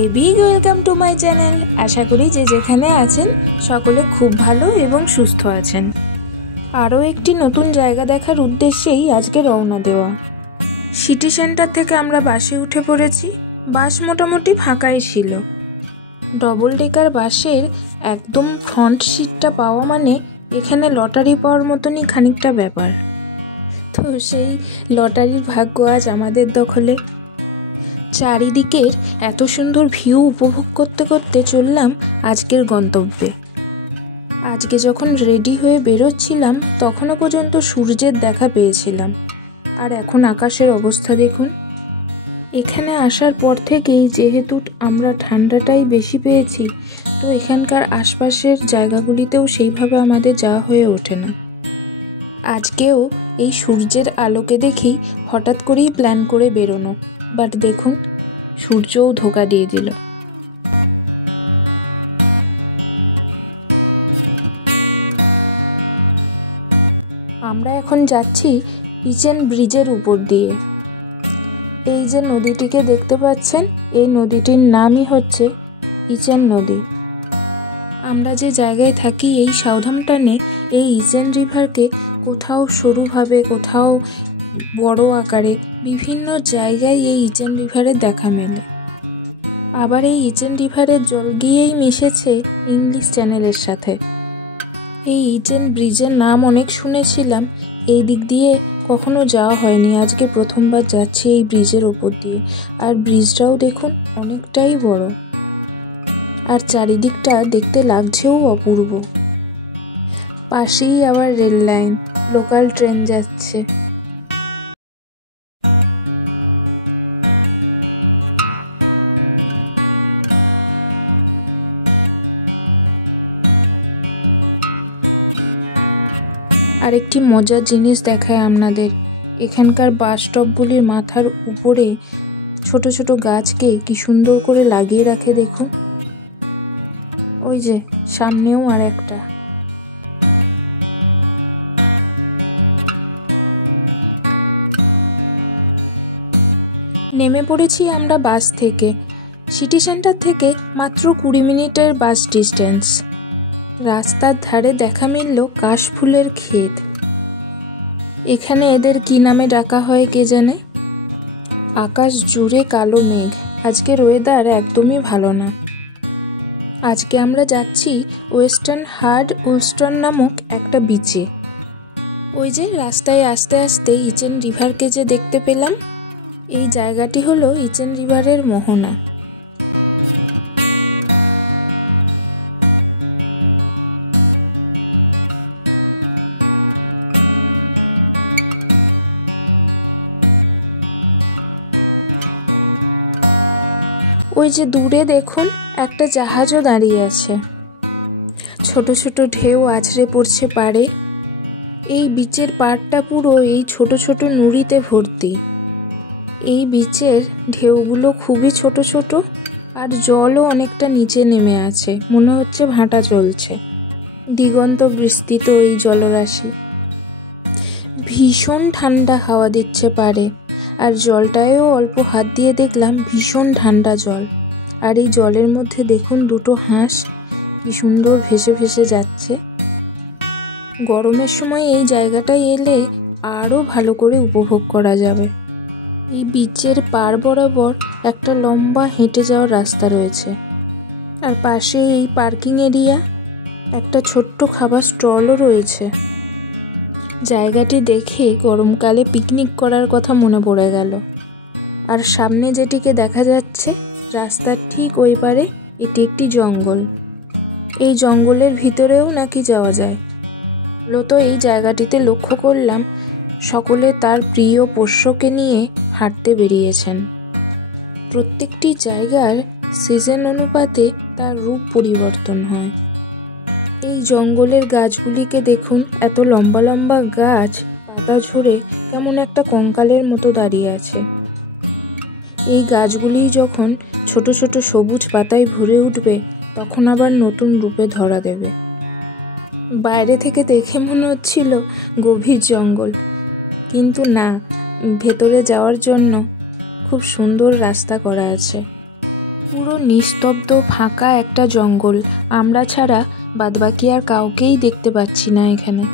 A big welcome to my channel. আশা করি যে যেখানে আছেন সকলে খুব ভালো এবং সুস্থ আছেন। আরও একটি নতুন জায়গা দেখার উদ্দেশ্যেই আজকে রওনা দেওয়া। সিটি সেন্টার থেকে আমরা বাসে উঠে পড়েছি। বাস মোটামুটি ফাঁকাই ছিল। ডবল ডেকার বাসের একদম ফ্রন্ট সিটটা পাওয়া মানে এখানে লটারি পাওয়ার মতনই খানিকটা ব্যাপার। তো সেই লটারির ভাগ্য আজ আমাদের দখলে। চারিদিকের এত সুন্দর ভিউ উপভোগ করতে করতে চললাম আজকের গন্তব্যে। আজকে যখন রেডি হয়ে বেরোচ্ছিলাম তখনও পর্যন্ত সূর্যের দেখা পেয়েছিলাম, আর এখন আকাশের অবস্থা দেখুন। এখানে আসার পর থেকেই যেহেতু আমরা ঠান্ডাটাই বেশি পেয়েছি, তো এখানকার আশপাশের জায়গাগুলিতেও সেইভাবে আমাদের যাওয়া হয়ে ওঠে না। আজকেও এই সূর্যের আলোকে দেখেই হঠাৎ করেই প্ল্যান করে বেরোনো, বাট দেখুন সূর্যও ধোঁকা দিয়ে দিল। আমরা এখন যাচ্ছি ইচেন ব্রিজের উপর দিয়ে। এই যে নদীটিকে দেখতে পাচ্ছেন, এই নদীটির নামই হচ্ছে ইচেন নদী। আমরা যে জায়গায় থাকি এই সাউথাম্পটনে, এই ইচেন রিভারকে কোথাও সরুভাবে, কোথাও বড় আকারে, বিভিন্ন জায়গায় এই ইচেন রিভারের দেখা মেলে। আবার এই ইচেন রিভারের জল গিয়েই মিশেছে ইংলিশ চ্যানেলের সাথে। এই ইচেন ব্রিজের নাম অনেক শুনেছিলাম, এই দিক দিয়ে কখনো যাওয়া হয়নি, আজকে প্রথমবার যাচ্ছি এই ব্রিজের ওপর দিয়ে। আর ব্রিজটাও দেখুন অনেকটাই বড়, আর চারিদিকটা দেখতে লাগছেও অপূর্ব। পাশেই আবার রেল লাইন, লোকাল ট্রেন যাচ্ছে। আরেকটি মজার জিনিস দেখায় আপনাদের, এখানকার বাস স্টপগুলির মাথার উপরে ছোট ছোট গাছকে কি সুন্দর করে লাগিয়ে রাখে দেখুন। ওই যে সামনেও আর একটা। নেমে পড়েছি আমরা বাস থেকে। সিটি সেন্টার থেকে মাত্র 20 মিনিটের বাস ডিস্টেন্স। রাস্তার ধারে দেখা মিলল কাশফুলের ক্ষেত। এখানে এদের কি নামে ডাকা হয় কে জানে। আকাশ জুড়ে কালো মেঘ, আজকের ওয়েদার একদমই ভালো না। আজকে আমরা যাচ্ছি ওয়েস্টার্ন হার্ড উলস্টন নামক একটা বিচে। ওই যে রাস্তায় আস্তে আস্তে ইচেন রিভারকে যে দেখতে পেলাম, এই জায়গাটি হলো ইচেন রিভারের মোহনা। ওই যে দূরে দেখুন একটা জাহাজও দাঁড়িয়ে আছে। ছোট ছোট ঢেউ আছড়ে পড়ছে পাড়ে। এই বিচের পাড়টা পুরো এই ছোট ছোট নুড়িতে ভর্তি। এই বিচের ঢেউগুলো খুবই ছোট ছোট, আর জলও অনেকটা নিচে নেমে আছে, মনে হচ্ছে ভাটা চলছে। দিগন্ত বিস্তৃত এই জলরাশি। ভীষণ ঠান্ডা হাওয়া দিচ্ছে পাড়ে, আর জলটায়ও অল্প হাত দিয়ে দেখলাম ভীষণ ঠান্ডা জল। আর এই জলের মধ্যে দেখুন দুটো হাঁস কি সুন্দর ভেসে ভেসে যাচ্ছে। গরমের সময় এই জায়গাটায় এলে আরও ভালো করে উপভোগ করা যাবে। এই বিচের পাড় বরাবর একটা লম্বা হেঁটে যাওয়ার রাস্তা রয়েছে, আর পাশে এই পার্কিং এরিয়া, একটা ছোট্ট খাবার স্টলও রয়েছে। জায়গাটি দেখে গরমকালে পিকনিক করার কথা মনে পড়ে গেল। আর সামনে যেটিকে দেখা যাচ্ছে রাস্তার ঠিক ওই পারে, এটি একটি জঙ্গল। এই জঙ্গলের ভিতরেও নাকি যাওয়া যায়। মূলত এই জায়গাটিতে লক্ষ্য করলাম সকলে তার প্রিয় পোষ্যকে নিয়ে হাঁটতে বেরিয়েছেন। প্রত্যেকটি জায়গার সিজন অনুপাতে তার রূপ পরিবর্তন হয়। এই জঙ্গলের গাছগুলিকে দেখুন, এত লম্বা লম্বা গাছ, পাতা ঝরে কেমন একটা কঙ্কালের মতো দাঁড়িয়ে আছে। এই গাছগুলি যখন ছোট ছোট সবুজ পাতায় ভরে উঠবে, তখন আবার নতুন রূপে ধরা দেবে। বাইরে থেকে দেখে মনে হচ্ছিল গভীর জঙ্গল, কিন্তু না, ভেতরে যাওয়ার জন্য খুব সুন্দর রাস্তা করা আছে। পুরো নিস্তব্ধ ফাঁকা একটা জঙ্গল, আমরা ছাড়া বাদবাকি আর কাউকেই দেখতে পাচ্ছি না এখানে।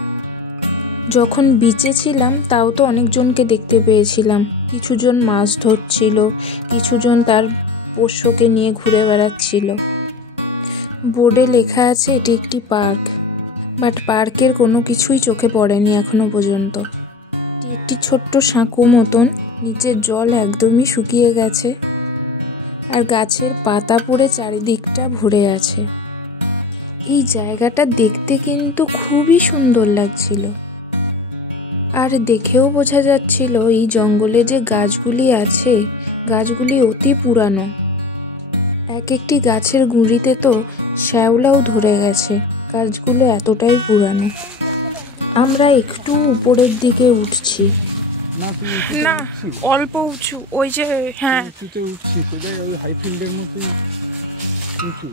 যখন বিচে ছিলাম তাও তো অনেকজনকে দেখতে পেয়েছিলাম, কিছুজন মাছ ধরছিল, কিছুজন তার পোষ্যকে নিয়ে ঘুরে বেড়াচ্ছিল। বোর্ডে লেখা আছে এটি একটি পার্ক, বাট পার্কের কোনো কিছুই চোখে পড়েনি এখনো পর্যন্ত। এটি একটি ছোট্ট সাঁকো মতন, নিচের জল একদমই শুকিয়ে গেছে আর গাছের পাতা পড়ে চারিদিকটা ভরে আছে। এই জায়গাটা দেখতে কিন্তু খুবই সুন্দর লাগছিল, আর দেখেও বোঝা যাচ্ছিল এই জঙ্গলে যে গাছগুলি আছে গাছগুলি অতি পুরানো। এক একটি গাছের গুঁড়িতে তো শ্যাওলাও ধরে গেছে, গাছগুলো এতটাই পুরানো। আমরা একটু উপরের দিকে উঠছি, না অল্প উঁচু, ওই যে হ্যাঁ উঠছি সেটাই ওই হাইফিল্ডের মতোই উঁচু।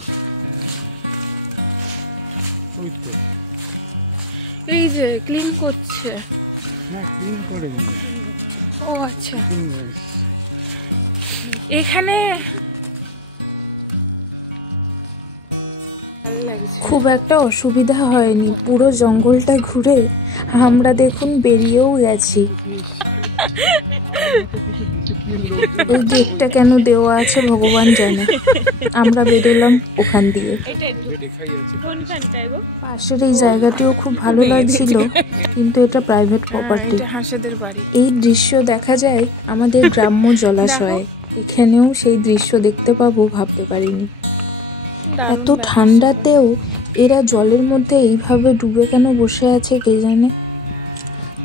ওই তো এই যে ক্লিন করছে। না ক্লিন করেনি। ও আচ্ছা, এখানে খুব একটা অসুবিধা হয়নি। পুরো জঙ্গলটা ঘুরে আমরা দেখুন বেরিয়েও গেছি। এই গেটটা কেন দেওয়া আছে ভগবান জানে, আমরা বেরোলাম ওখান দিয়ে। পাশের এই জায়গাটিও খুব ভালো লাগছিল, কিন্তু এটা প্রাইভেট প্রপার্টি। হাঁসেদের বাড়ি। এই দৃশ্য দেখা যায় আমাদের গ্রাম্য জলাশয়ে, এখানেও সেই দৃশ্য দেখতে পাবো ভাবতে পারিনি। এত ঠান্ডাতেও এরা জলের মধ্যে এইভাবে ডুবে কেন বসে আছে কে জানে।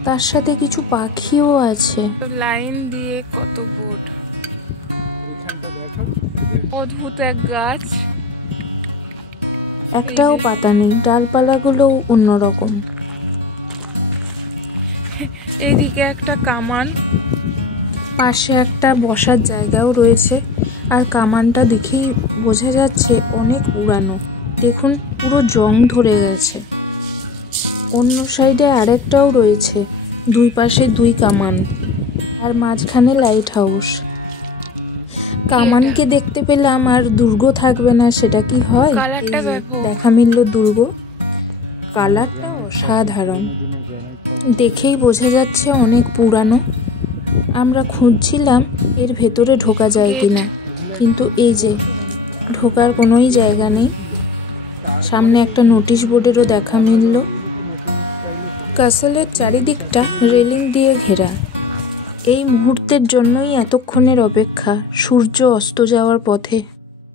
তার সাথে কিছু পাখিও আছে। লাইন দিয়ে কত বোট, অদ্ভুত এক গাছ, একটাও পাতা নেই, ডালপালাগুলো অন্যরকম। এইদিকে একটা কামান, পাশে একটা বসার জায়গাও রয়েছে, আর কামানটা দেখেই বোঝা যাচ্ছে অনেক পুরানো। দেখুন পুরো জং ধরে গেছে। অন্য সাইডে আরেকটাও রয়েছে, দুই পাশে দুই কামান, আর মাঝখানে লাইট হাউস। কামানকে দেখতে পেলাম আর দুর্গ থাকবে না, সেটা কি হয়? দেখা মিলল দুর্গ। কালারটা অসাধারণ, দেখেই বোঝা যাচ্ছে অনেক পুরানো। আমরা খুঁজছিলাম এর ভেতরে ঢোকা যায় কিনা, কিন্তু এই যে ঢোকার কোনোই জায়গা নেই। সামনে একটা নোটিশ বোর্ডেরও দেখা মিলল। ক্যাসেলের চারিদিকটা রেলিং দিয়ে ঘেরা। এই মুহূর্তের জন্যই এতক্ষণের অপেক্ষা, সূর্য অস্ত যাওয়ার পথে।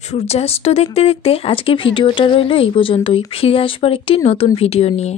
সূর্যাস্ত দেখতে দেখতে আজকে ভিডিওটা রইল এই পর্যন্তই। ফিরে আসবার একটি নতুন ভিডিও নিয়ে।